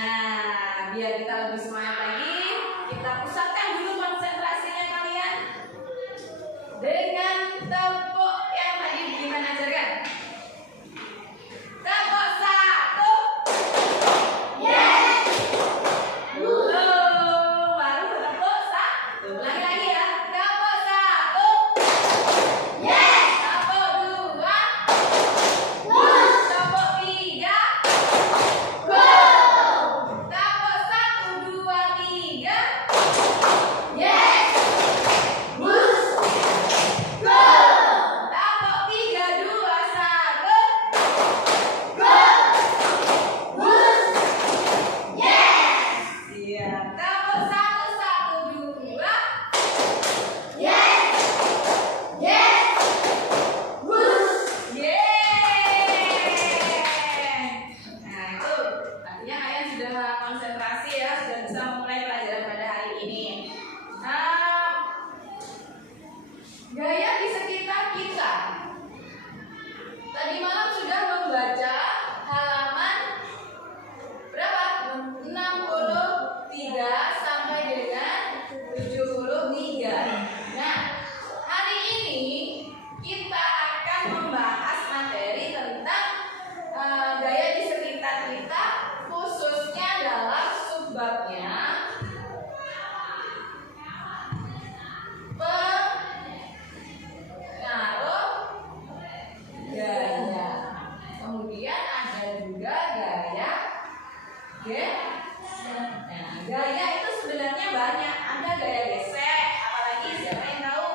Nah, biar kita lebih semangat lagi, kita pusatkan dulu konsentrasinya kalian dengan tepuk yang tadi gimana ajarkan. Tepuk satu. Yes. Baru tepuk satu. Ulangi lagi ya. Tepuk satu. Yes. Tepuk dua. Push. Tepuk tiga. Go. Tepuk satu, dua, tiga. Yes. Push. Go. Tepuk tiga, dua, satu. Go. Push. Yes. Iya. Tepuk satu, satu, dua. Yes. Yes. Push. Yeay. Nah, itu artinya kalian sudah konsentrasi ya, sudah bisa memulai pelajaran pada hari ini. Gaya di sekitar kita. Tadi malam sudah membaca halaman berapa? 63 sampai dengan 73. Nah, hari ini kita akan membahas materi tentang gaya di sekitar kita, khususnya dalam subbabnya pengaruh gaya. Kemudian ada juga gaya Nah, gaya itu sebenarnya banyak. Ada gaya gesek, apalagi siapa yang tahu?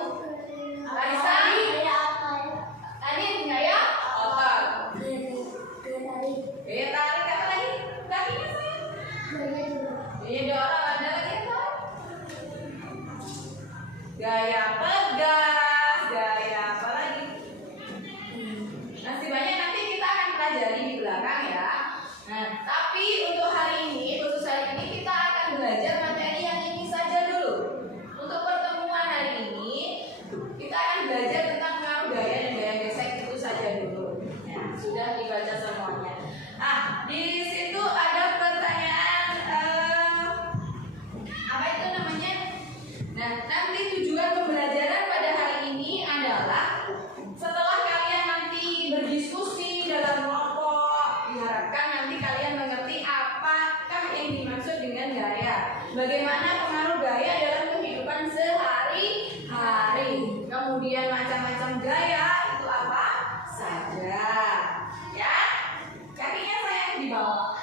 Larissa? Tadi gaya otot. Gaya tarik apa lagi? Kakinya saya. Gaya dorong ada lagi yang tahu? Gaya pegas, gaya apa lagi? Masih banyak, nanti kita akan pelajari di belakang ya. Nah, tapi untuk hari ini, khusus hari ini kita akan belajar materi yang ini saja dulu. Untuk pertemuan hari ini, kita akan belajar tentang pengaruh gaya dan gaya gesek itu saja dulu. Ya, sudah dibaca semuanya. Di situ ada pertanyaan apa itu namanya? Nah, nanti tujuan pembelajaran pada hari ini adalah setelah kalian nanti berdiskusi dalam kelompok, diharapkan nanti kalian mengerti apakah yang dimaksud dengan gaya. Bagaimana pengaruh gaya dalam kehidupan sehari-hari. Kemudian macam-macam gaya itu apa saja. Ya, kakinya saya yang di bawah.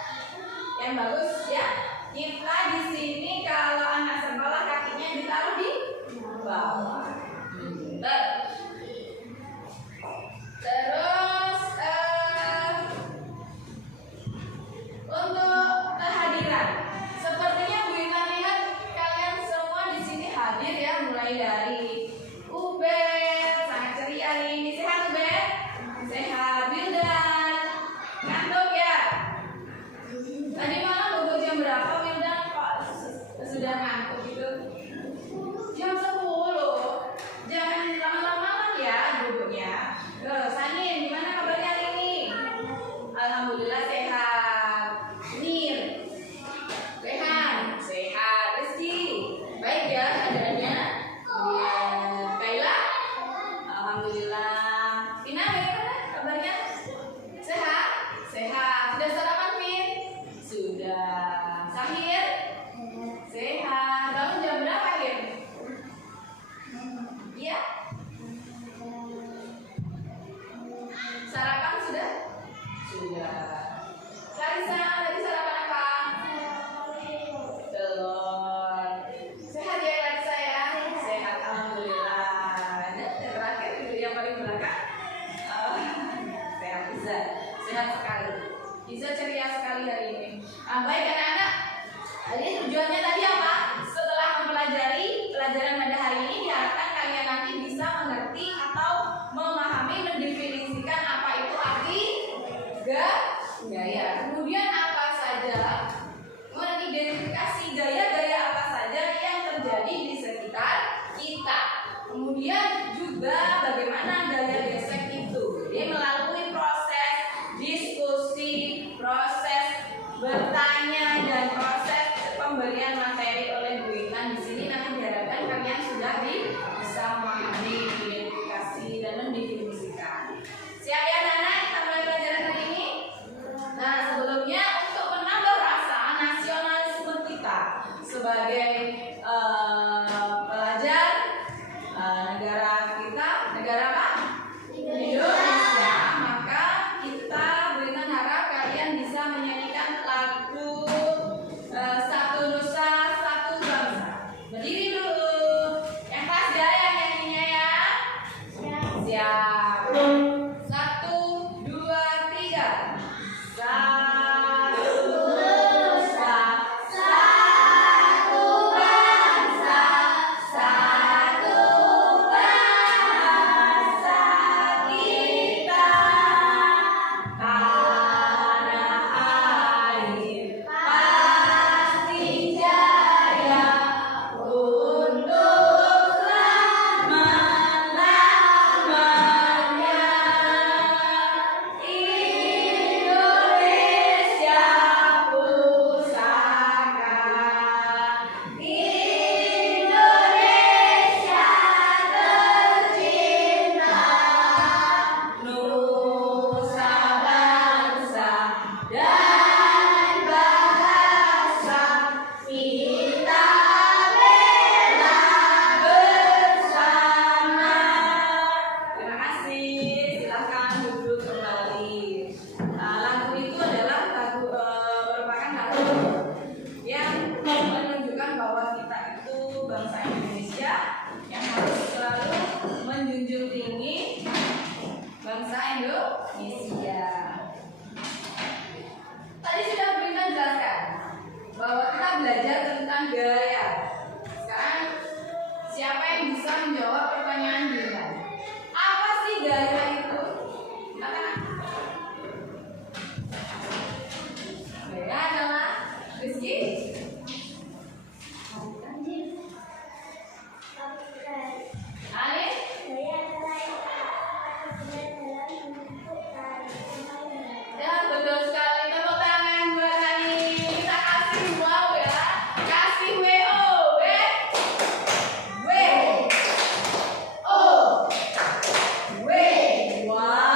Yang bagus ya. Kita di sini kalau anak sekolah kakinya ditaruh di bawah. Terus untuk kehadiran, sepertinya Bu Intan lihat kalian semua di sini hadir ya, mulai dari Ubed, sangat ceria hari ini. Sehat Ubed? Sehat. Wildan, ngantuk ya? Tadi malam bobo jam berapa Wildan? Kok sudah ngantuk gitu? Jam 10. Jangan lama-lama ya bobonya. Sanin, gimana kabarnya hari ini? Alhamdulillah sehat. Nir, Rehan, sehat. Rizky, baik ya keadaannya. Kemudian Kaila, alhamdulillah. Vina, bagaimana kabarnya? Sehat? Sehat. Sudah sarapan, Vin? Sudah. Sahir? Sehat. Bangun jam berapa, Vin? Iya? Sarapan sudah? Sudah. Larissa, tadi sarapan apa? Telur. Sehat ya Larissa ya? Sehat, alhamdulillah. Dan yang terakhir itu yang paling belakang. Sehat Iza. Sehat sekali. Iza ceria sekali hari ini. Baik anak-anak. Jadi tujuannya tadi apa? Setelah mempelajari pelajaran pada hari ini, diharapkan kalian nanti bisa mengerti atau memahami, mendefinisikan apa itu arti gaya. Kemudian apa saja, mengidentifikasi gaya-gaya apa saja yang terjadi di sekitar kita. Kemudian juga bagaimana gaya gesek itu. Jadi melalui proses diskusi, proses bertanya dan penyampaian materi oleh Bu Intan di sini nanti diharapkan kalian sudah bisa memahami, mengidentifikasi dan mendefinisikan. Siap ya anak-anak, kita mulai pelajaran hari ini. Nah, sebelumnya untuk menambah rasa nasionalisme kita sebagai pelajar negara kita, negara apa? Indonesia. Maka kita berikan harap kalian bisa menyanyikan lagu Satu Nusa Satu Bangsa. Berdiri dulu. Yang pas ya yang nyanyinya ya. Siap. 1, 2, 3. Satu Nusa, satu bangsa, satu bahasa kita. Tanah air pasti jaya untuk selama-lamanya. Indonesia pusaka, Indonesia tercinta, nusa bangsa dan bahasa kita bela bersama. Terima kasih, silakan duduk kembali. Lagu itu adalah merupakan lagu yang menunjukkan bahwa kita itu bangsa Indonesia yang harus selalu menjunjung tinggi bangsa Indonesia. Tadi sudah Bu Intan jelaskan bahwa kita belajar tentang gaya. Sekarang siapa yang bisa menjawab pertanyaan Bu Intan? Apa sih gaya itu? Katakan. Gaya adalah Rizky. Alif. Ya, betul sekali. Tepuk tangan buat Hani. Kita kasih wow ya. Kasih WO. W. O. W. Wow.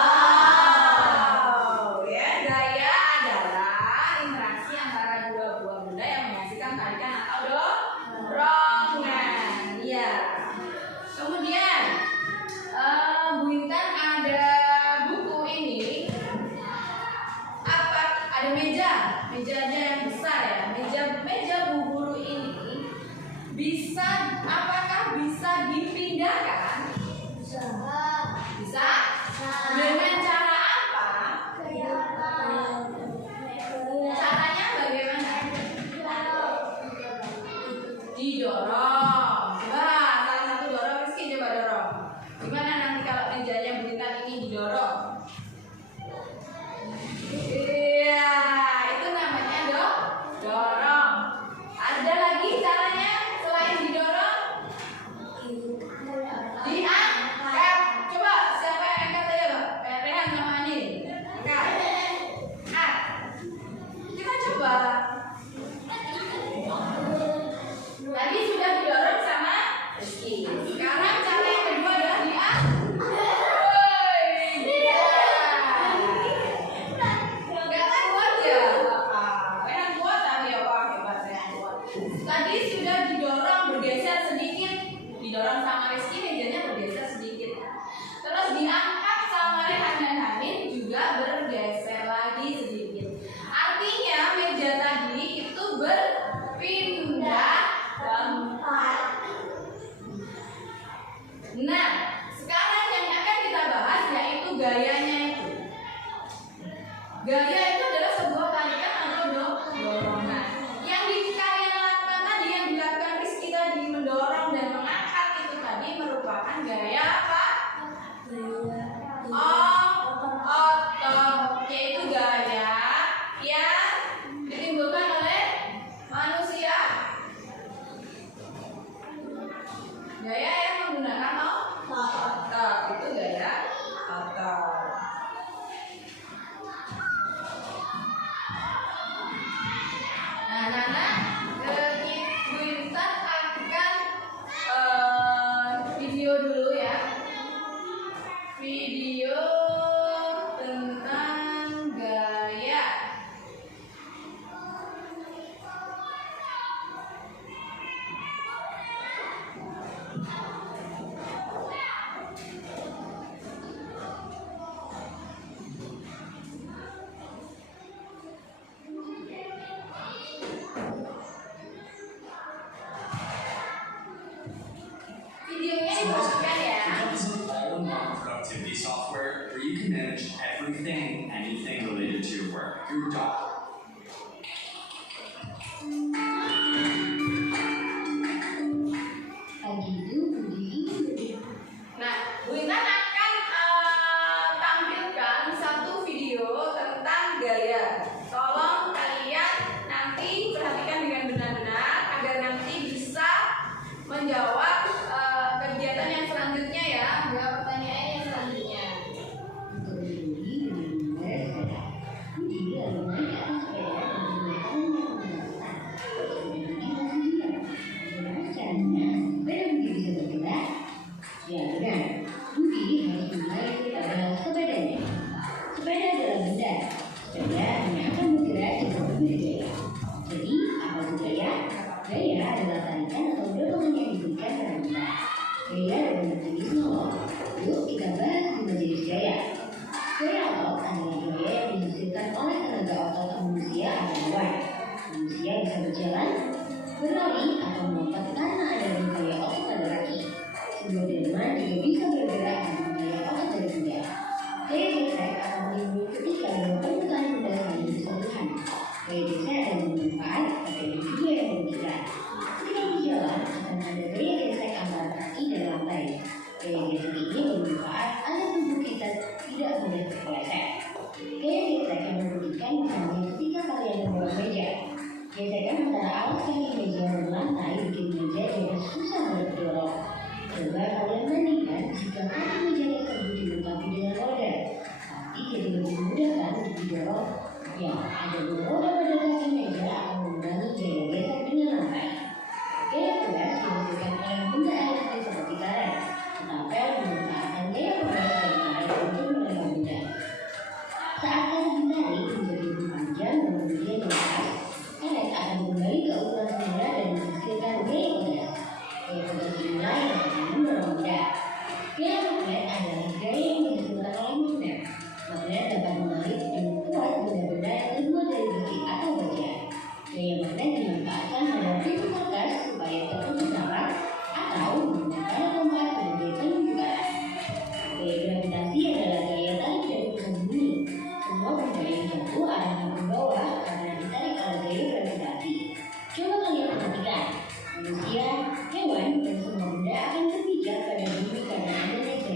Ya, gaya adalah interaksi antara dua buah benda yang menghasilkan tarikan atau dorongan. Ya. Kemudian Bu Intan ada buku ini. Ada mejanya yang besar ya. Meja Bu Guru ini apakah bisa dipindahkan? Bisa. Dengan cara apa? Caranya bagaimana? Didorong. Coba salah satu dorong, Rizky coba dorong. Gimana nanti kalau mejanya Bu Intan ini didorong? Iya, itu namanya dorong. Ada lagi caranya selain didorong? Diangkat. Coba siapa yang angkat aja, Pak? Rehan sama Ani. Angkat. Kita coba. Tadi sudah didorong sama Rizky. Sekarang cara yang kedua adalah diangkat. Iya. Enggak kuat ya? Rehan kuat tadi ya, Pak. Hebat Rehan kuat. Tadi sudah didorong bergeser sedikit. Didorong sama Rizky, mejanya bergeser sedikit. Terus diangkat sama Rehan dan Hamin juga bergeser lagi sedikit. Artinya meja tadi itu berpindah tempat. Nah, sekarang yang akan kita bahas yaitu gayanya itu. Gaya itu adalah sebuah tarikan atau dorongan. Yang kalian lakukan tadi, yang dilakukan Rizky tadi, mendorong dan mengangkat itu tadi merupakan gaya apa? Otot, yaitu gaya yang ditimbulkan oleh manusia. Gaya yang menggunakan otot, itu gaya otot. Pagi itu Budi Nah, Bu Intan akan tampilkan satu video tentang gaya. Tolong kalian nanti perhatikan dengan benar-benar agar nanti bisa menjawab kegiatan yang selanjutnya ya, menjawab pertanyaan yang selanjutnya. untuk Budi benar-benar Budi lalu naik ke atas sepeda dan menggunakan yang menggunakan. Budi masih diam. Bagaimana caranya sepeda Budi bisa bergerak? Ya benar, Budi harus mulai pada sepedanya. Sepeda adalah benda. Sepeda hanya akan bergerak jika Budi bergaya. Jadi, apa itu gaya? Gaya adalah tarikan atau dorongan yang diberikan pada benda. Gaya ada banyak jenisnya loh. Yuk kita bahas 5 jenis gaya. Gaya otot adalah gaya yang dihasilkan oleh tenaga otot manusia atau hewan. Manusia bisa berjalan, berlari, atau melompat karena adanya gaya otot pada kaki. Sebuah delman juga bisa bergerak dengan gaya otot dari kuda. Gaya gesek akan menimbul ketika dua permukaan benda saling bersentuhan. Gaya gesek ada bermanfaat, tapi ada juga yang merugikan. Ketika berjalan akan ada gaya gesek antara kaki dan lantai. Gaya gesek ini bermanfaat agar tubuh kita tidak mudah terpeleset. Gaya gesek yang merugikan misalnya ketika kalian membawa meja. Gesekan antara alas kaki meja dan lantai bikin meja jadi susah berdorong. Coba kalian bandingkan jika kaki meja tersebut dilengkapi dengan roda, pasti jadi lebih mudah kan untuk didorong. Ya, ada dua roda pada kaki meja akan mengurangi gaya gesek dengan lantai. Gaya pegas dihasilkan oleh benda elektrik seperti karet. Ketapel memanfaatkan gaya pegas dari karet untuk menembak benda. Saat karet ditarik menjadi lebih panjang dan kemudian lepas, karet akan kembali ke ukuran semula dan menghasilkan gaya pegas. Gaya pegas inilah yang akan mendorong benda. Gaya magnet adalah gaya yang dihasilkan oleh magnet. Magnet dapat menarik dengan kuat benda-benda yang terbuat dari besi atau baja. Gaya magnet dimanfaatkan pada pintu kertas supaya tertutup rapat atau menggunakan kompas sebagai penunjuk arah. Gaya gravitasi adalah gaya tarik dari pusat bumi. Semua benda yang jatuh akan ke bawah karena ditarik oleh gaya gravitasi. Coba kalian perhatikan, manusia, hewan, dan semua benda akan berpijak pada bumi karena adanya gaya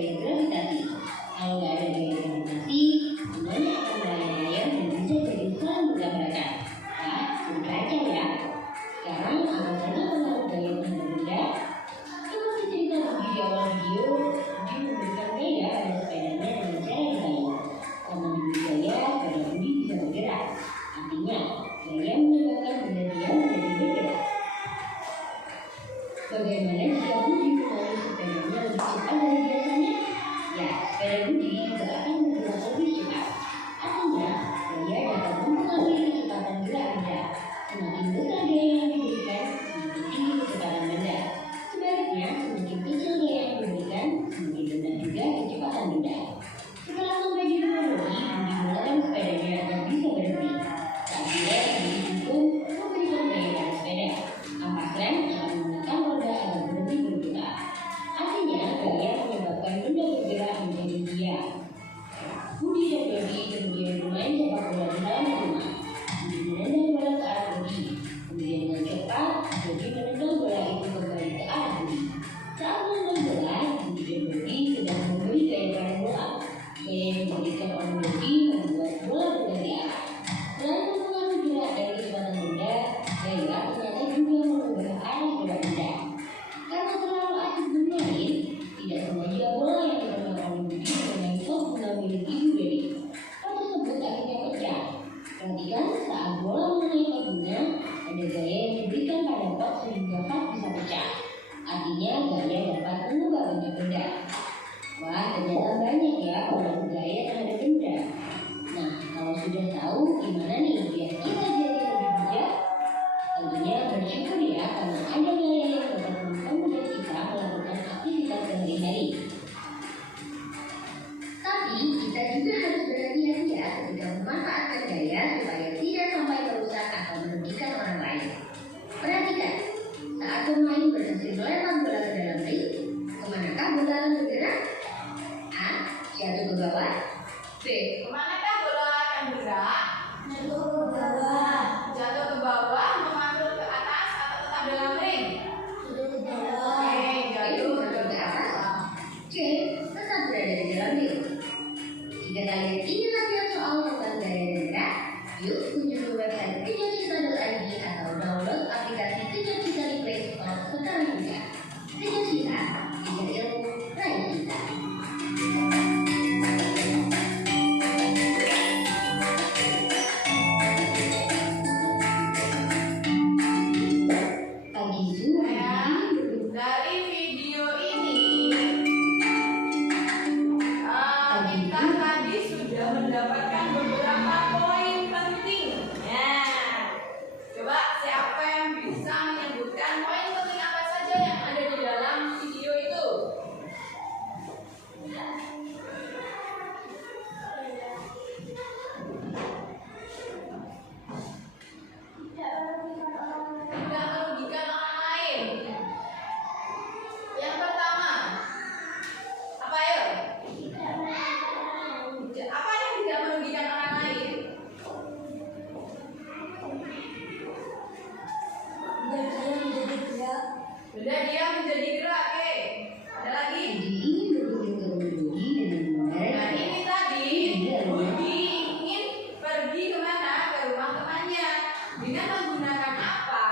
Dengan menggunakan apa?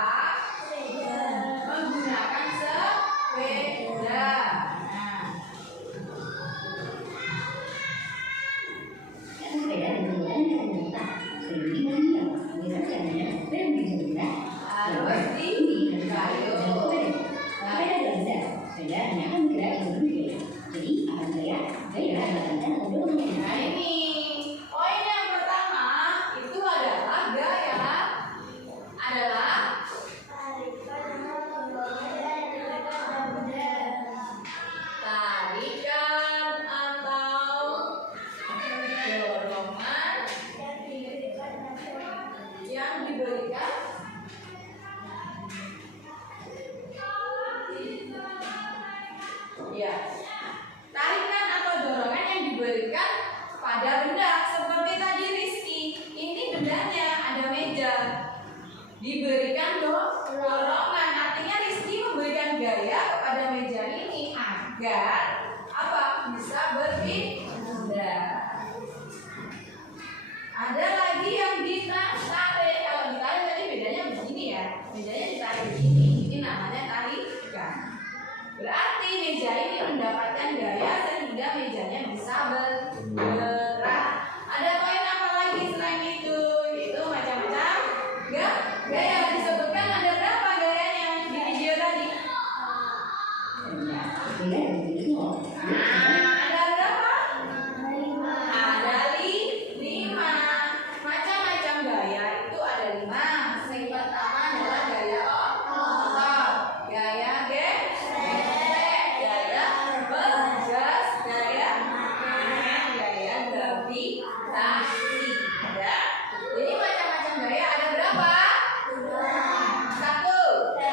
Menggunakan sepeda. Nah, Sepeda menggunakan kereta. Berdiri diam. Bagaimana caranya? Sepeda bisa bergerak. harus digayung. Sepeda Gaza. Sepeda hanya akan bergerak di seluruh gaya. Jadi akan gaya adalah gerakan atau dorongan. Nah ini poin yang pertama itu adalah gaya adalah tarikan atau dorongan yang diberikan ya, tarikan atau dorongan yang diberikan pada benda seperti tadi Rizky. Ini bendanya ada meja, diberikan dorongan, artinya Rizky memberikan gaya kepada meja ini agar apa? Bisa berpindah. Ada lagi yang ditarik. Kalau ditarik tadi bedanya begini ya, mejanya ditarik begini, ini namanya tarikan. Berarti meja ini mendapatkan gaya sehingga mejanya bisa bergerak. Ada poin apa lagi selain itu? Itu macam-macam gaya disebutkan. Ada berapa gayanya di video tadi? Ada berapa? Ada 5. Macam-macam gaya itu ada 5. Yang pertama adalah gaya otot, gaya gesek, gaya bergas, gaya magnet, gaya gravitasi. Ya. Jadi macam-macam gaya ada berapa? 1, 2,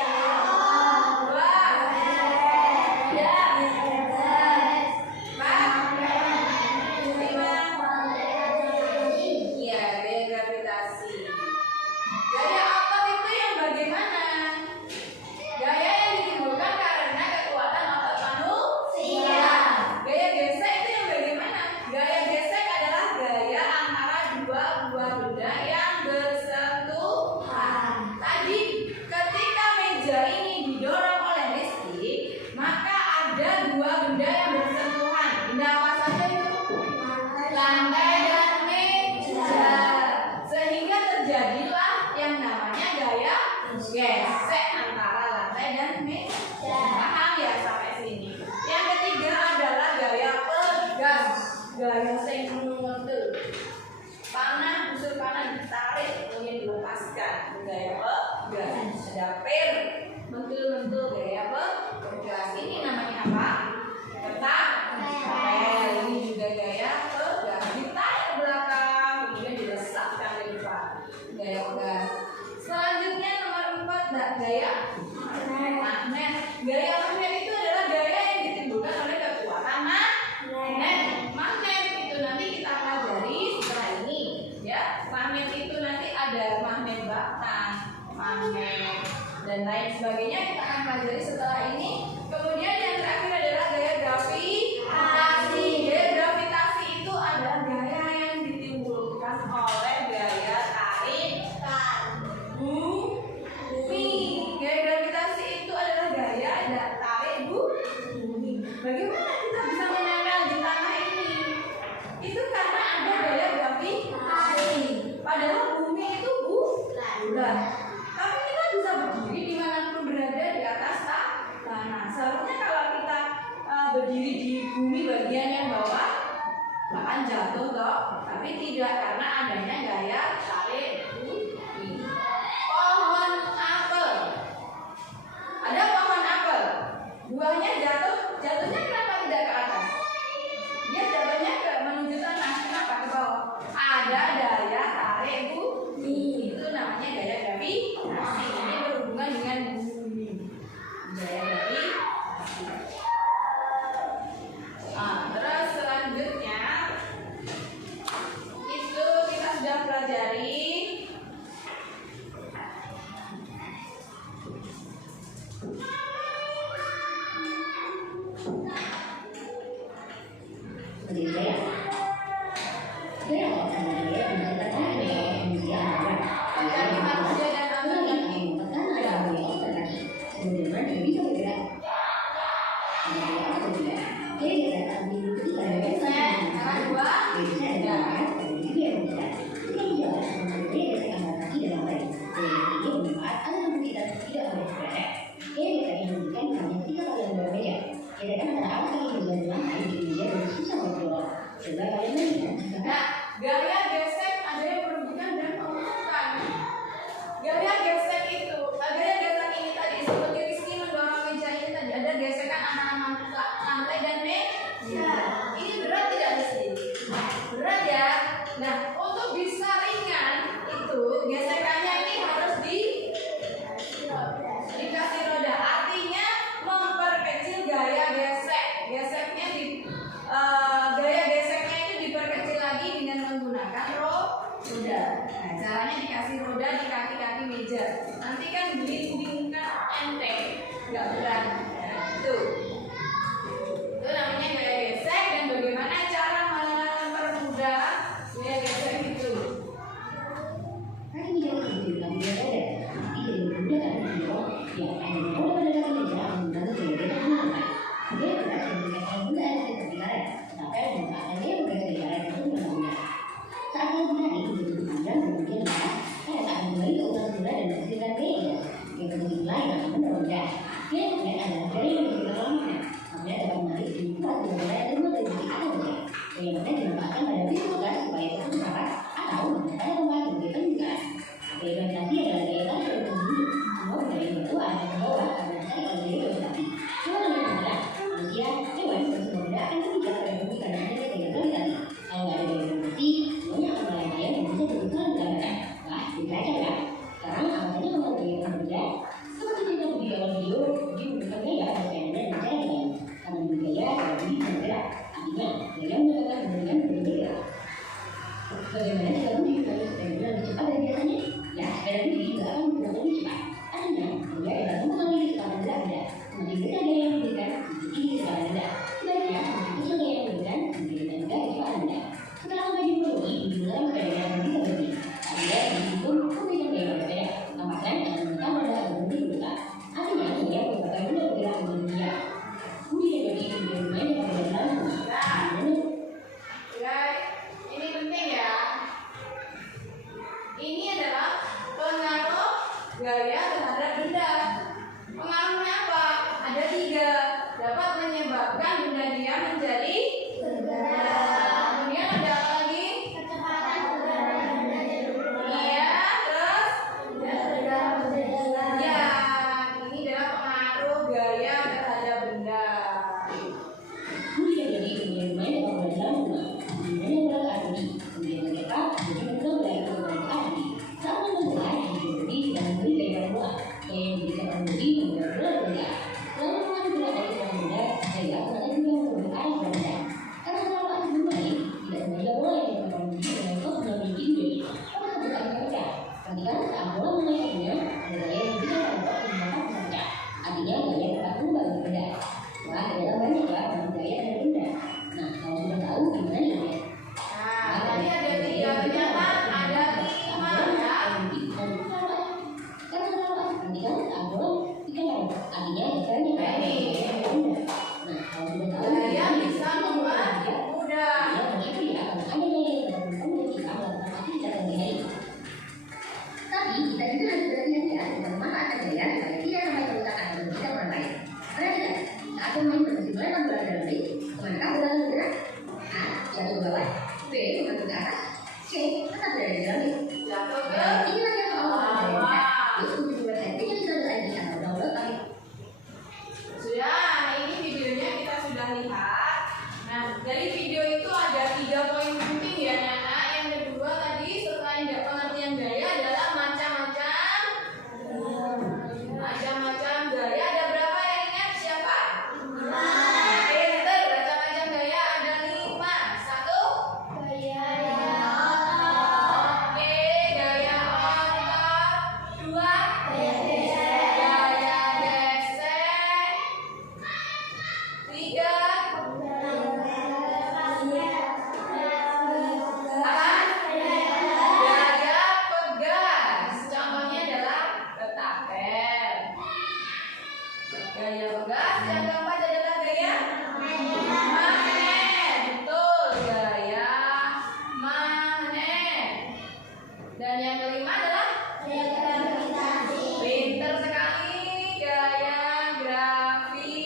3, 4, 5. Iya, gaya gravitasi. Gaya otot itu yang bagaimana? Gaya yang ditimbulkan karena kekuatan otot manusia. Gaya gesek itu yang bagaimana? Gaya gesek adalah gaya antara dua buah benda yang bersentuhan. Tadi ketika meja ini didorong oleh Rizky, maka ada 2 benda yang bersentuhan. Benda apa saja itu? Lantai dan meja. Sehingga terjadilah yang namanya gaya gesek antara lantai dan meja. Paham ya sampai sini? Yang ketiga adalah gaya pegas. Gaya sing mengutul. Panah, busur panah ditarik, kemudian dilepaskan. Gaya pegas. Ada per, mentul-mentul, gaya pegas. Ini namanya apa? Ketak. Ini juga gaya pegas. Ditarik ke belakang, kemudian dilesatkan di depan. Gaya pegas. Selanjutnya nomor 4, gaya magnet. Gaya magnet itu adalah gaya yang ditimbulkan oleh kekuatan magnet. Magnet itu nanti kita pelajari setelah ini, ya. Magnet itu nanti ada magnet batang, magnet dan lain sebagainya kita akan pelajari setelah ini. Kemudian yang terakhir adalah gaya gravitasi. Gaya gravitasi itu adalah gaya yang ditimbulkan oleh gaya tarikan bumi. Gaya gravitasi itu adalah gaya tarik bumi. Bagaimana kita bisa menempel di tanah ini? Itu karena ada gaya gravitasi. Padahal bumi itu bulat. Tapi kita bisa berdiri dimanapun berada di atas tanah. Seharusnya kalau kita berdiri di bumi bagian yang bawah, bahkan jatuh toh. Tapi tidak, karena adanya gaya tarik bumi. Pohon apel. Ada pohon apel. Buahnya jatuhnya kenapa tidak ke atas? Dia jatuhnya menuju tanah, kenapa ke bawah? Ada daya tarik bumi. Itu namanya gaya gravitasi. makanya dikasih roda di kaki-kaki meja. Nanti kan belimbing kan enteng, nggak berat. Nah, itu namanya gaya gesek. Dan bagaimana cara mempermudah gaya gesek itu? Kan ini jadi lebih beda. Tapi jadi mudah kan video yang ada roda pada kaki meja membantu gaya gesek apa? Dia tidak sedikit yang mudah seperti karet, tapi manfaatnya dia bukan dari karet itu berbeda. Saat kalian menari begitu panjang kemudian lepas, kalian akan kembali ke urutan sudah dan menghasilkan gaya gesek yang begitu lain akan berbeda. Gaya gesek adalah gaya yang begitu lamanya. Kalian dapat menarik di tempat dengan gaya terbuat dari besi atau baja. Gaya gesek dimanfaatkan pada pintu bekas supaya tetap rapat atau pada tempat yang begitu juga. Gaya gravitasi adalah gaya tarik dari tinggi. Semua benda yang berdua akan ke bawah karena ditarik oleh gaya gravitasi. Cuma dengan mudah, manusia, hewan, dan semua benda akan berpijak pada bumi karena adanya gaya gravitasi. Kalau nggak ada gaya gravitasi, semuanya akan melayang-layang dan bisa berjalan berantakan. Wah, jadi kacau ya. Sekarang alasannya mengapa gaya yang berbeda? Seperti kita di awal video, dia menggunakan gaya pada channelnya dengan cara yang lain. Karena di gaya pada bumi yang berbeda, artinya gaya menyebabkan kemudian berbeda. Bagaimana jika bumi berjalan lebih cepat dari biasanya? Ya, sepeda bumi juga akan bergerak lebih cepat. Artinya, gaya adalah mempengaruhi kecepatan gerak benda. Semakin besar gaya yang diberikan, semakin tinggi kecepatan benda. Sebaliknya, semakin kecil gaya yang diberikan, semakin rendah juga kecepatan benda. Setelah mengkaji biologi, digunakan sepeda yang bisa berhenti. Apabila begitu pun memberikan gaya pada sepeda, tampak rem akan menekan roda agar berhenti bergerak. Artinya, gaya menyebabkan benda bergerak dengan dia. Budi dan bagi kemudian bermain dengan benda dalam rumah. Guys, ini penting ya. Ini adalah pengaruh gaya terhadap benda. Pengaruhnya apa? Ada 3. Dapat menyebabkan benda dia menjadi bergerak. Kemudian ada apa lagi? Kecepatan pergerakan benda jadi bergerak. Iya, terus Bergerak berjalan. ya, ini adalah pengaruh gaya terhadap benda. Budi dan bagi kemudian bermain dengan benda dalam rumah. Kemudian bola ke arah bumi, kemudian bergerak, jadi mencoba dari bola ke arah bumi. Saat membola, jadi budi dan memberi gaya pada bola. Gaya yang diberikan pada budi membuat bola bergerak. Selalu mengalami gerak dari seorang benda, gaya ternyata juga membuat arah pada benda. Karena selalu aktif bermain, tidak semuanya bola yang diberikan pada budi menyentuh benda budi budi. Karena kebukaan bisa pecah. Perhatikan saat bola mengenai kakinya, ada gaya yang diberikan pada bola yang dapat bisa pecah. Artinya gaya tergantung pada benda. Wah, ternyata banyak ya tentang gaya dan benda. Nah, kalau sudah tahu gimana nih ya? Nah, tadi ada 3, ternyata ada 5 ya. Gaya bisa membuat mudah. Tapi kita juga harus berhati-hati dengan memanfaatkan gaya supaya tidak sampai kerusakan atau merugikan orang lain. Perhatikan, saat pemain berhasil melempar bola dalam ring, kemanakah bola bergerak? A. Jatuh ke bawah. B. Mengatur ke atas. C. Tetap berada di dalam ring. Jatuh ke Inilah yang Allah bawah. mengajarkan. Yuk, untuk website yang bisa ID atau download kami. Sudah, ini videonya kita sudah lihat. Nah, dari video itu ada 3 poin penting ya, Nana. Yang kedua tadi selain pengertian gaya adalah macam-macam gaya. Ada berapa yang ingat? Siapa? 5. Pinter, macam-macam gaya ada 5. 1. Gaya Oke, gaya otot. 2. Gaya gesek. Gaya gesek. 3. Gaya pegas. Contohnya adalah ketapel. Gaya pegas. Yang keempat adalah gaya magnet. Betul, gaya magnet. Dan yang kelima adalah pinter sekali, gaya gravitasi.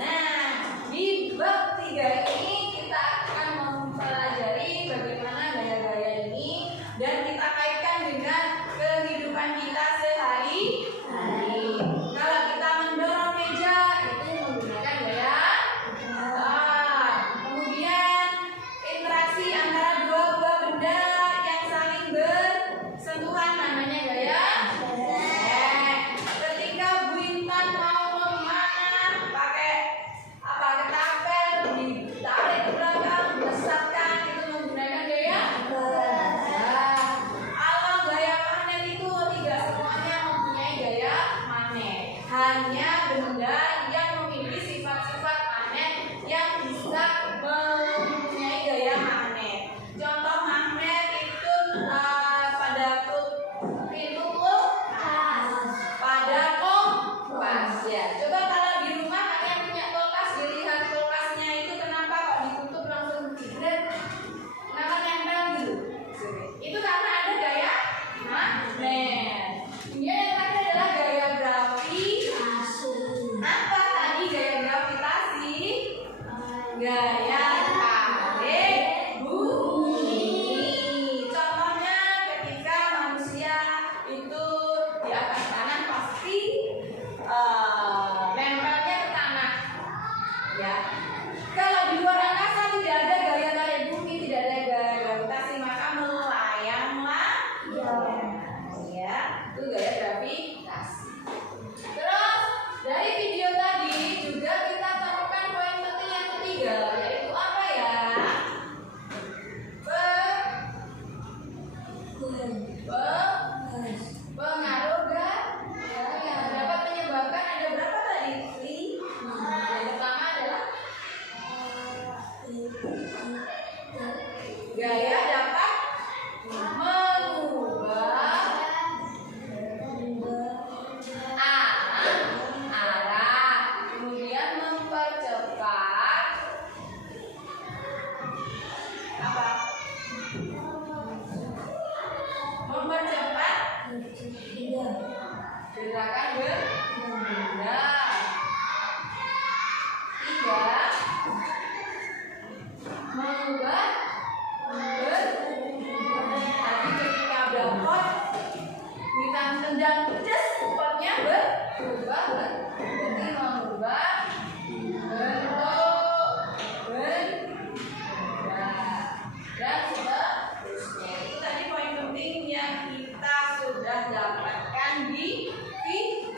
Nah, di bab 3 ini kita akan mempelajari bagaimana gaya-gaya ini dan kita kaitkan dengan kehidupan kita sehari-hari. Kalau kita mendorong meja itu menggunakan gaya otot. Kemudian interaksi antara dua buah benda yang Gaya dapat mengubah arah, kemudian mempercepat apa? Mempercepat gerakan benda. 3. Mengubah tapi ketika berangkat kita tendang pedas cepatnya berubah berarti mengubah bentuk benda dan seterusnya. Itu tadi poin penting yang kita sudah dapatkan di video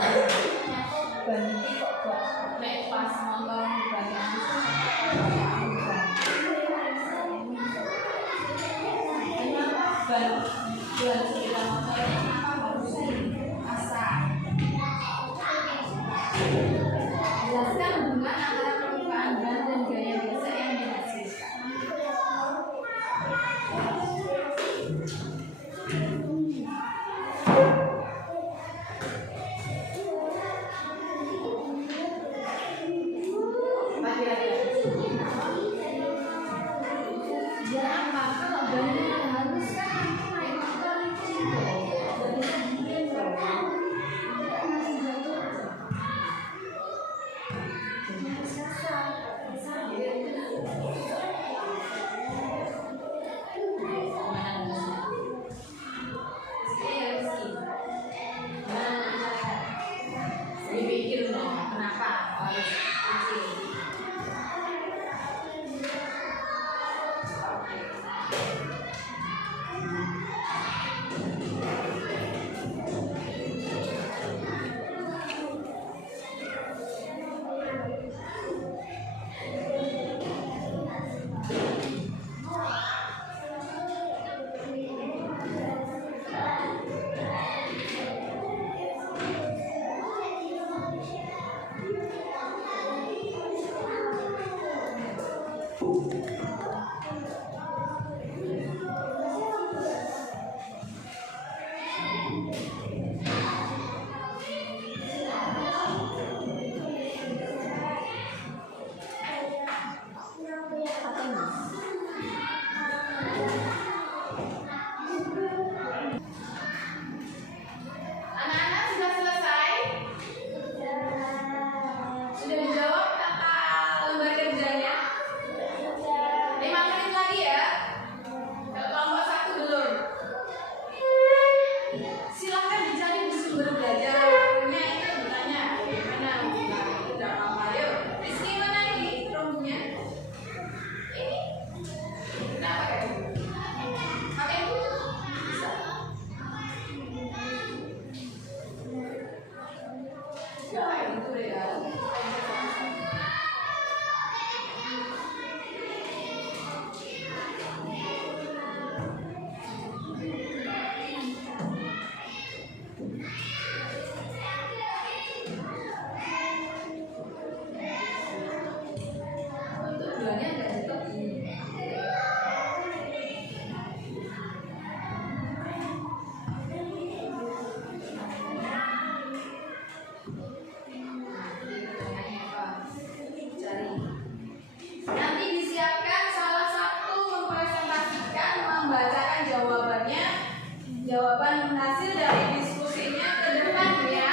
Berhenti kok nek pas nonton bagian itu ban sepeda motor kenapa harus diasah? Jelaskan hubungan antara permukaan ban dan gaya biasa yang dihasilkan. Biar apa? Kalau bannya harus kan naik motor itu nggak bisa dingin dong. Masih jatuh. Jadi harus kasar. Dipikir dong, kenapa harus kecil? Anak-anak sudah selesai? Sudah dijawab kata lembar kerjanya? 5 menit lagi ya. Kalau kelompok 1 belum. Silahkan dicari di sumber belajarnya itu ditanya bagaimana. Nah, itu udah apa ya? Rizky mana ini rombunya? Ini. Kenapa kayak gitu? Pakai itu bisa. Ya, itu deh ya. Untuk duanya agak cepat ini. Nanti disiapkan salah satu mempresentasikan, membacakan jawabannya, jawaban hasil dari diskusinya ke depan ya.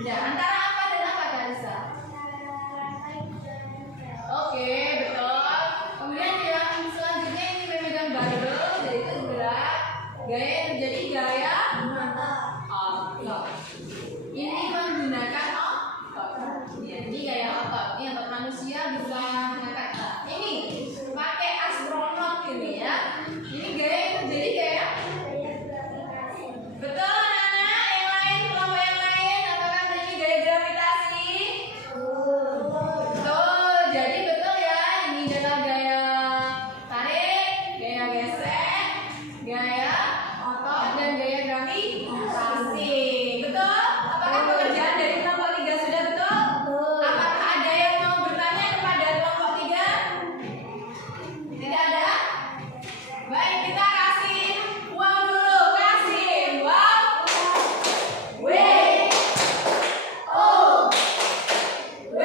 Benda. Antara apa dan apa, Kalisa? Oke, betul. Kemudian yang selanjutnya ini memegang barbel, yaitu gerak. Gaya yang terjadi gaya otot. Ini menggunakan otot. Ya, ini gaya otot. Ini otot manusia bisa mengangkat. Ini pakai astronot ini ya. Ini gaya yang terjadi gaya. Betul, anak-anak. Yang lain, kelompok yang lain, apakah ini gaya gravitasi? Betul. Jadi betul ya. Ini adalah gaya tarik, gaya gesek, gaya otot, dan gaya gravitasi. Betul? Apakah pekerjaan dari kelompok 3 sudah betul? Apakah ada yang mau bertanya kepada kelompok 3? Tidak ada? Baik, kita kasih uang dulu. Kasih uang. W O W.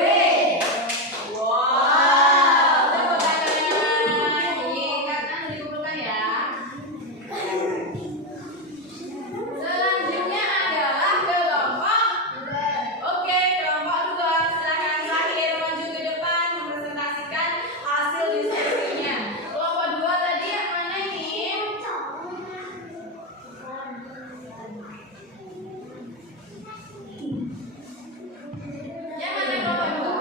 Wow, tepuk tangan. Ini kanan dikumpulkan ya. Selanjutnya adalah kelompok. Oke, kelompok 2. Silakan Zahir maju ke depan mempresentasikan hasil diskusinya. Kelompok 2 tadi yang mana ini? Yang mana kelompok 2?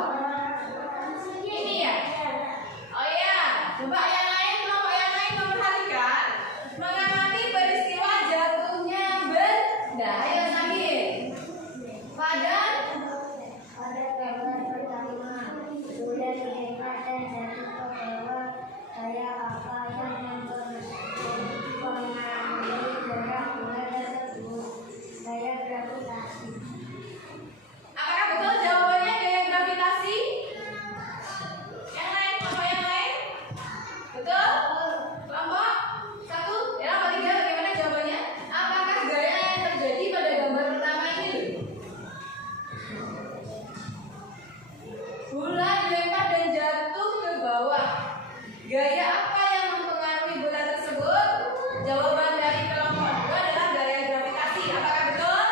Ini ya? Oh iya, coba yang lain, kelompok yang lain memperhatikan mengamati peristiwa jatuhnya benda. Ayo Zahir. Pada Pada gambar pertama, bulan hebat dan jatuh ke bawah. Saya apa yang mempengaruhi gerak bulan tersebut? Saya gravitasi. apakah betul jawabannya gaya gravitasi? Yang lain, kelompok yang lain? Betul? Kelompok 1, ya kelompok 3 bagaimana jawabannya? Apakah gaya yang terjadi pada gambar pertama ini? Bulan dilempar dan jatuh ke bawah. Gaya apa yang mempengaruhi bulan tersebut? Jawaban dari kelompok 2 adalah gaya gravitasi. Apakah betul?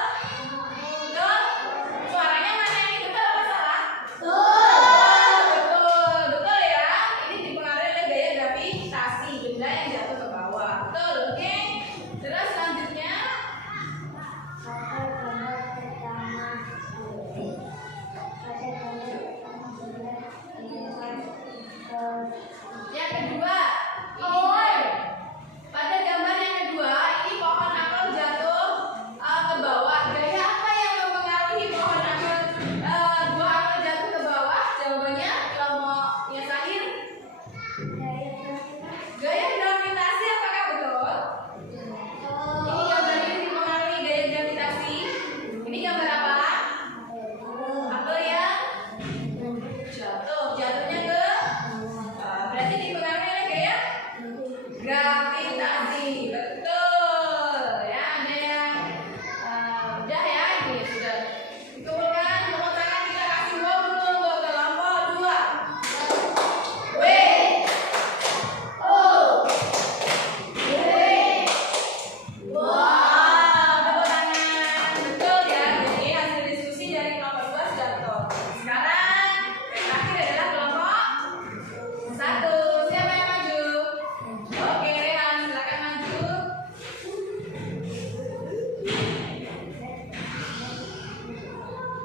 Betul? Suaranya mana ini? Betul apa salah? Betul, betul ya. Ini dipengaruhi oleh gaya gravitasi, benda yang jatuh ke bawah. Betul, oke. Terus selanjutnya, Pada gambar pertama, yang kedua, ini pada gambar yang kedua, ini pohon apel jatuh ke bawah. Gaya apa yang mempengaruhi pohon apel, buah apel jatuh ke bawah? Jawabannya kelompoknya Zahir. Gaya gravitasi, apakah betul? Ini gambar ini dipengaruhi gaya gravitasi. Ini gambar apa? Apel yang jatuh. Jatuhnya ke berarti dipengaruhi oleh gaya gravitasi. Betul. Ya, ada yang udah ya, ini sudah dikumpulkan. Tepuk tangan, kita kasih uang dulu untuk kelompok 2. W O W. Wow, tepuk tangan. Betul ya. Jadi hasil diskusi dari kelompok 2 sudah betul. Sekarang yang terakhir adalah kelompok 1. Siapa yang maju? Oke, Rehan, silakan maju.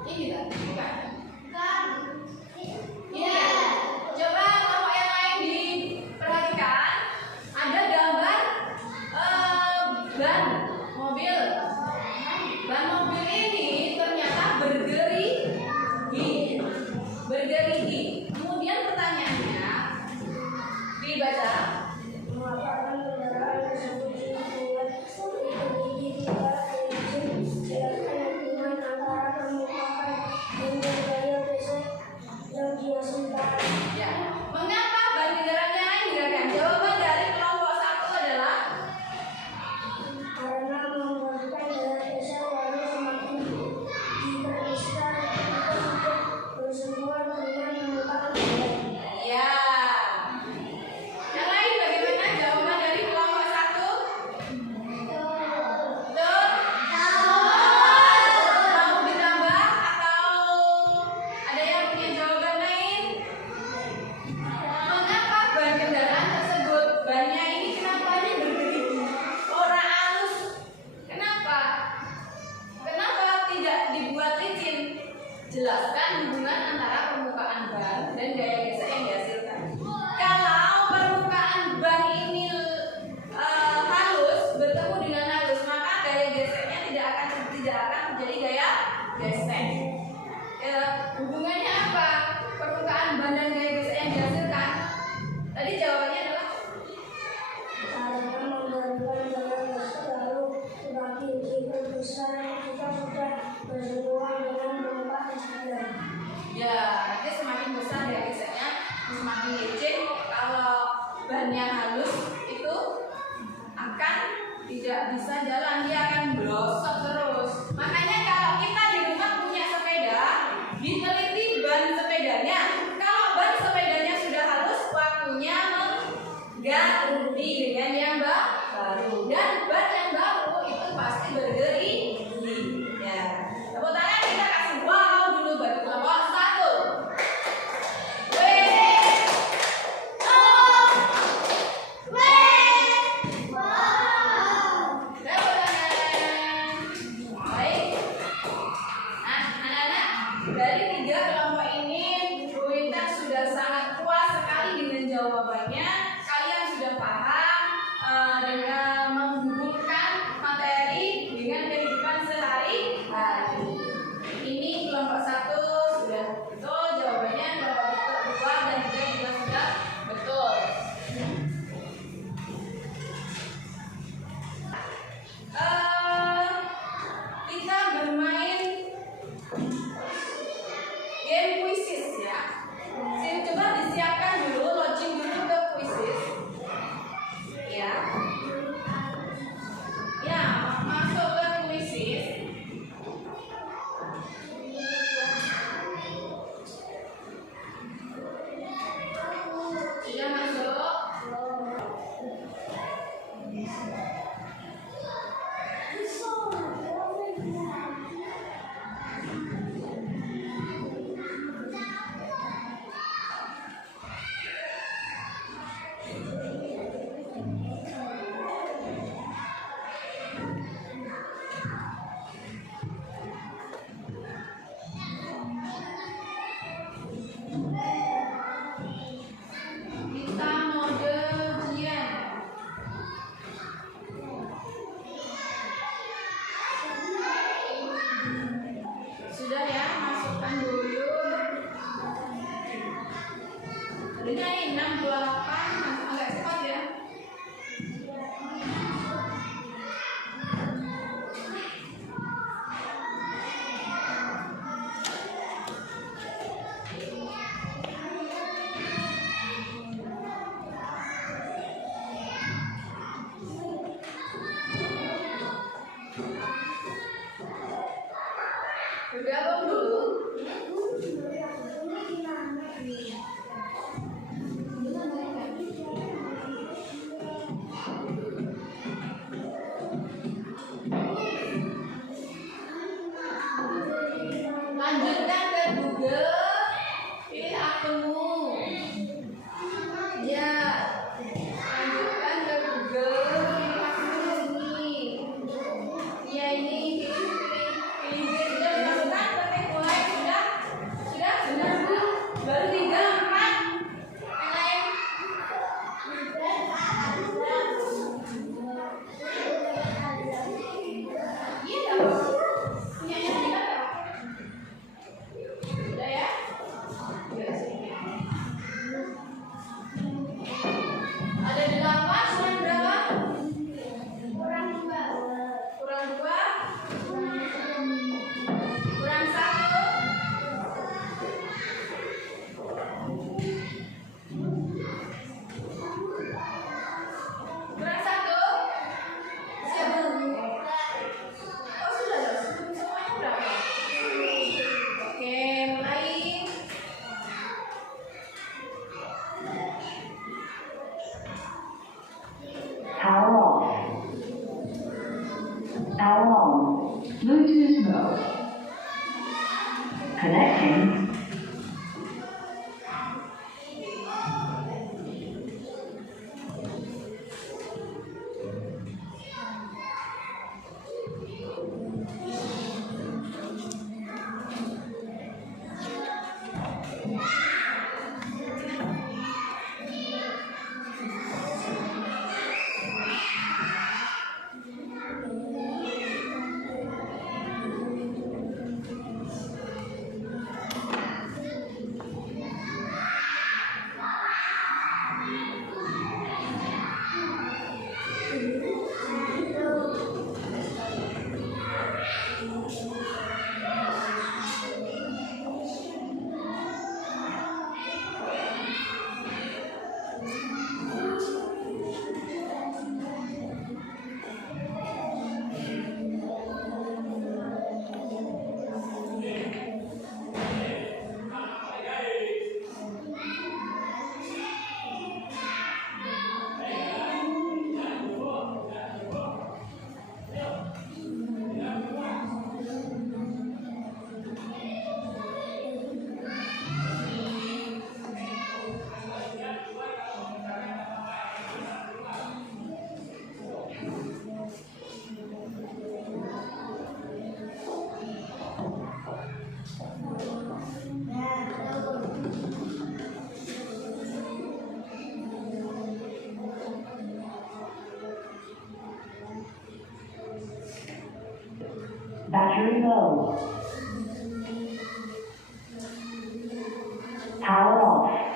Ini enggak? Bukan. Iya. Coba kelompok yang lain diperhatikan. Ada gambar ban mobil. Ban mobil ini ternyata bergerigi. Bergerigi. Kemudian pertanyaannya dibaca. mengapa kendaraan tersebut dibuat bergigi tidak silakan hubungan antara permukaan dan Jelaskan hubungan antara permukaan ban dan gaya gesek yang dihasilkan. Kalau permukaan ban ini halus bertemu dengan halus, maka gaya geseknya tidak akan terjadi gaya gesek. Hubungannya apa? Permukaan ban dan gaya gesek yang dihasilkan. Tadi jawabannya adalah Karena memberikan dengan lalu sebagai uji besar kita sudah bersentuhan dengan permukaan tersebut. ya, nanti semakin besar gaya geseknya, semakin licin. Kalau bannya halus itu akan tidak bisa jalan, dia akan blosok terus. Makanya kalau kita di rumah punya sepeda, diteliti ban sepedanya. Kalau ban sepedanya sudah halus, waktunya mengganti dengan yang baru. Dan ban yang baru itu pasti bergeri. Ya, tepuk tangan kita kasih wow dulu bagi kelompok 1. Dari 3 kelompok ini, Bu Intan sudah sangat puas sekali dengan jawabannya. Kalian sudah paham dengan menghubungkan materi dengan kehidupan sehari-hari. Ini kelompok 1 sudah betul jawabannya, kelompok 2 dan 3 juga sudah betul. Kita bermain game quizzes ya. Saya coba disiapkan dulu, login dulu ke quizzes. Ya. Ya, masuk ke quizzes. Sudah masuk? Kita mode ujian. Sudah ya, masukkan dulu. Tadinya ini 628, agak cepat ya. Bergabung dulu. Lanjutkan ke Google, pilih akunmu. Ya, lanjutkan ke Google, pilih akunmu ini. Ya ini pilih sudah dimasukkan, ketik mulai sudah benar Bu. Baru 3, 4 yang lain. Iya, punyanya juga ya. Sudah ya? Ada 8, kurang berapa? Kurang 2. Kurang 2. Kurang 1. Kurang 1. Siapa? Oh sudah loh, semuanya berapa? Oke, mulai. How long? How long? Bluetooth mode. Connecting. Below. Power off.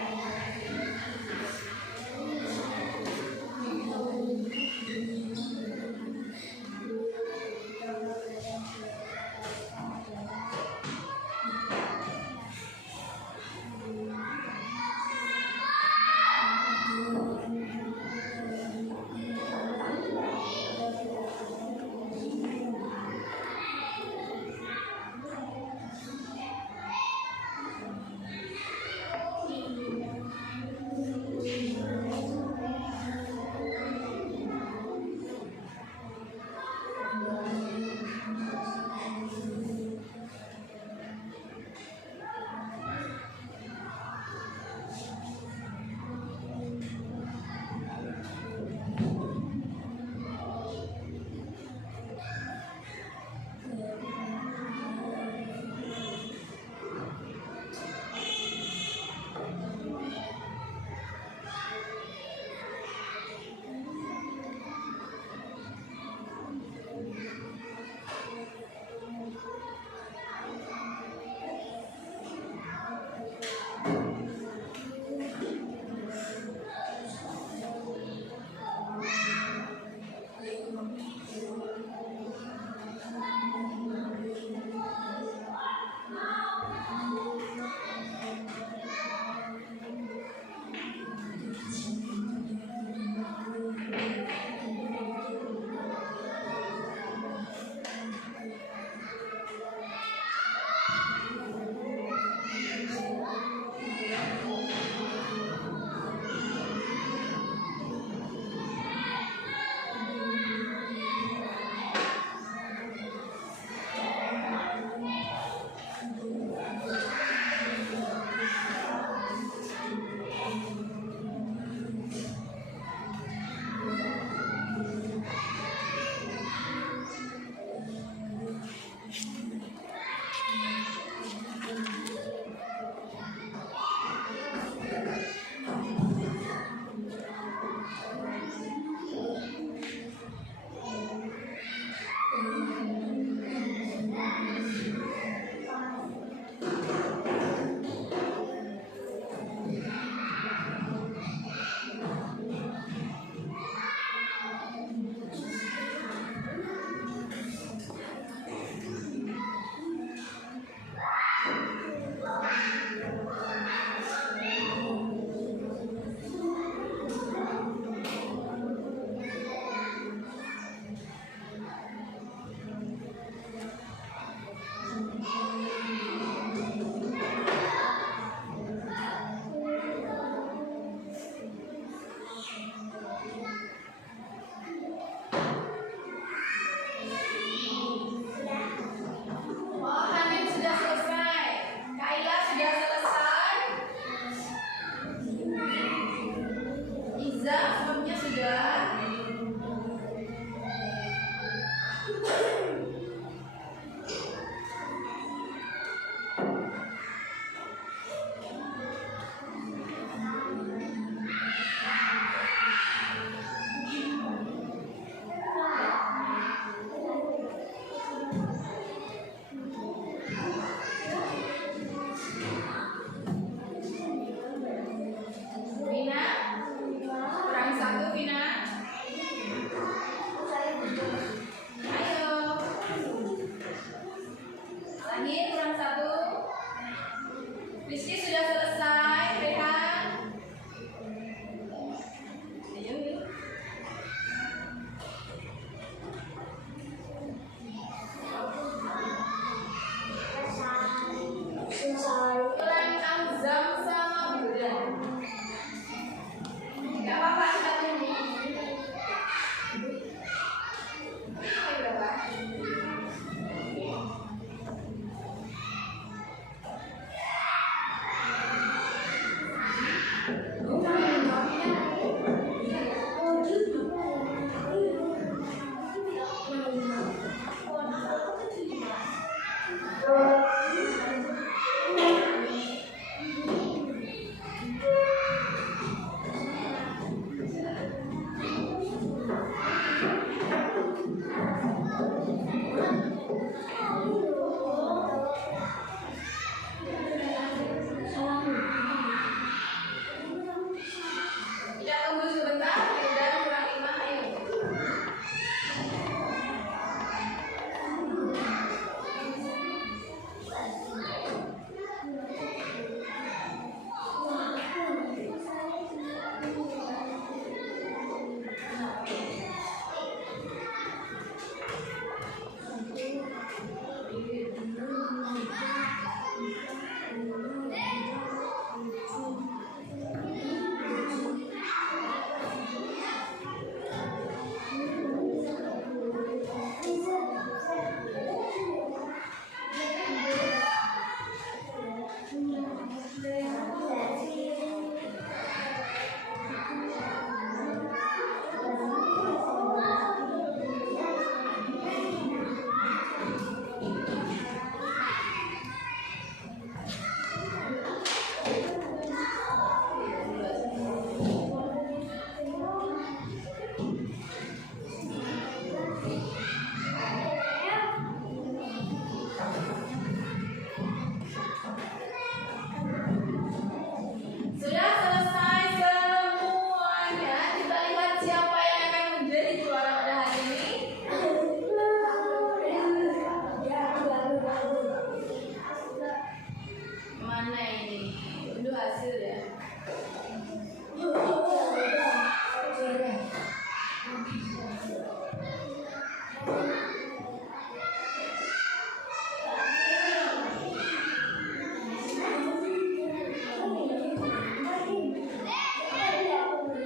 hasil ya.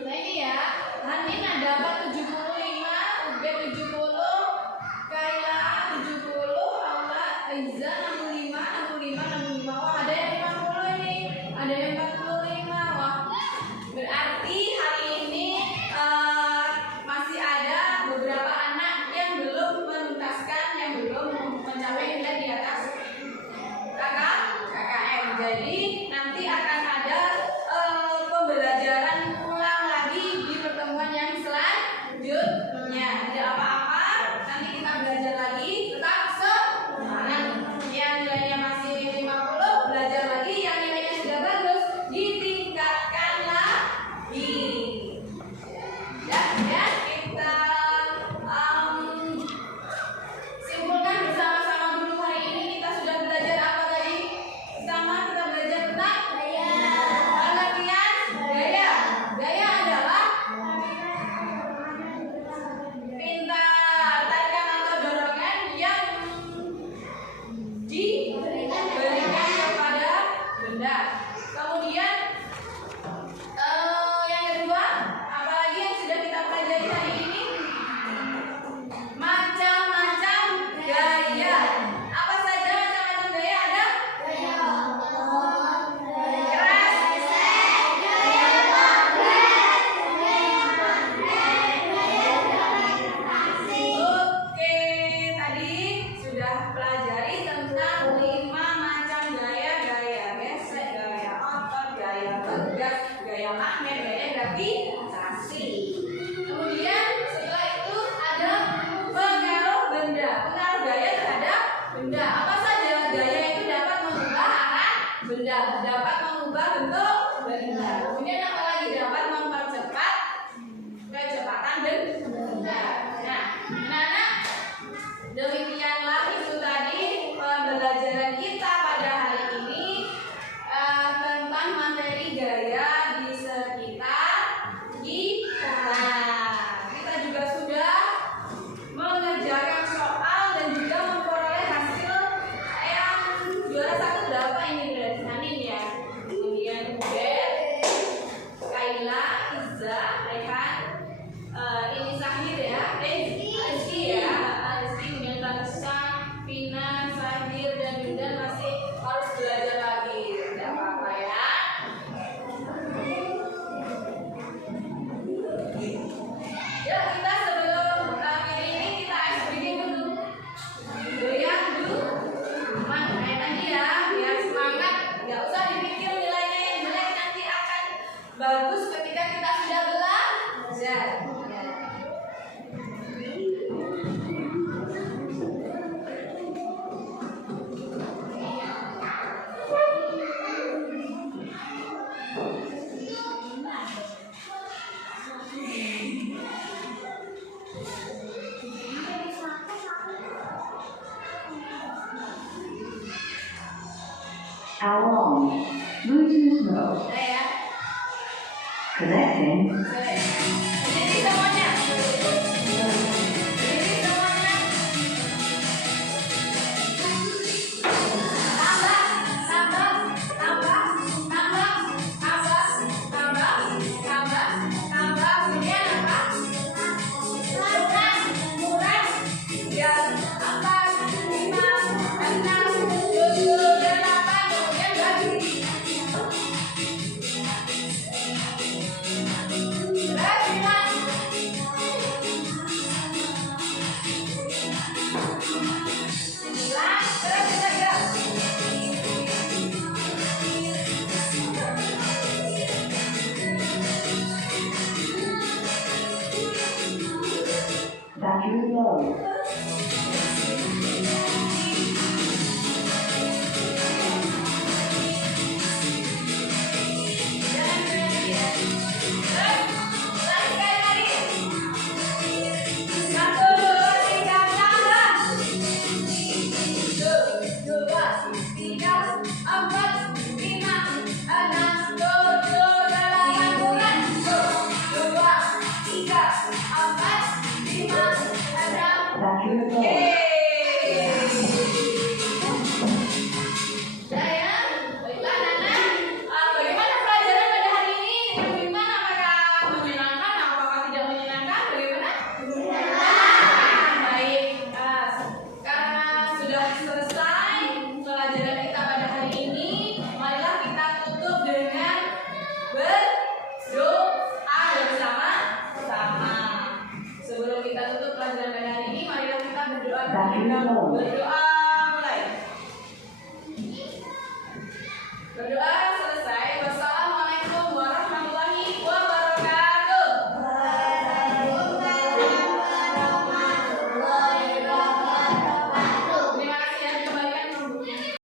Nah ini ya, Hanina dapat 75, Ubed 70, Kaila 70, Aula, Aiza 65, 65. Wah ada yang 50 ini, ada yang 45. Wah berarti hari ini masih ada beberapa anak yang belum menuntaskan, yang belum mencapai nilai di atas KKM. Jadi nanti akan ada pembelajaran ulang lagi di pertemuan yang selanjutnya. Tidak apa-apa, nanti kita belajar lagi, tetap semangat. Yang nilainya masih 50 belajar lagi, yang nilainya sudah bagus ditingkatkan lagi. Ya kita simpulkan bersama-sama dulu. Hari ini kita sudah belajar apa tadi? Pertama kita belajar tentang pengertian gaya. Gaya adalah pintar, tarikan atau dorongan yang diberikan kepada benda. Kemudian yang kedua, apalagi yang sudah kita pelajari hari ini? Macam-macam gaya. Apa saja macam-macam gaya? Ada keras, oke, tadi sudah pelajari tentang 5 macam gaya-gaya. Gesek, gaya otot, gaya tegas, gaya magnet, gaya gravitasi. Kemudian setelah itu ada pengaruh benda. Pengaruh gaya terhadap benda. Apa saja gaya itu dapat mengubah arah benda, dapat mengubah bentuk benda. Kemudian apa lagi? Dapat mempercepat kecepatan benda. Nah, anak-anak, demikianlah itu tadi pembelajaran kita pada hari ini tentang materi gaya di sekitar kita. Kita juga sudah mengerjakan soal dan juga memperoleh hasil yang juara 1 berapa ini berarti Hanin ya. Kemudian Ubed, Kaila, Iza, Rehan, ini Sahir ya, Rizky ya, Rizky, kemudian Tansa, Vina, Sahir dan Yunda masih harus belajar lagi. Tidak apa-apa ya. Yuk kita sebelum akhir ini kita ice breaking dulu. Goyang dulu. Kayak tadi ya, biar semangat. Gak usah dipikir nilainya yang jelek, nanti akan bagus ketika kita sudah belajar. How long? Bluetooth mode. Udah ya. Connecting. Jadi semuanya. Jadi semuanya. Tambah. Kemudian apa? Murah. Ya, 4, 5, 6, 7, 8. Kemudian bagi. pelajaran pada hari ini, marilah kita berdoa.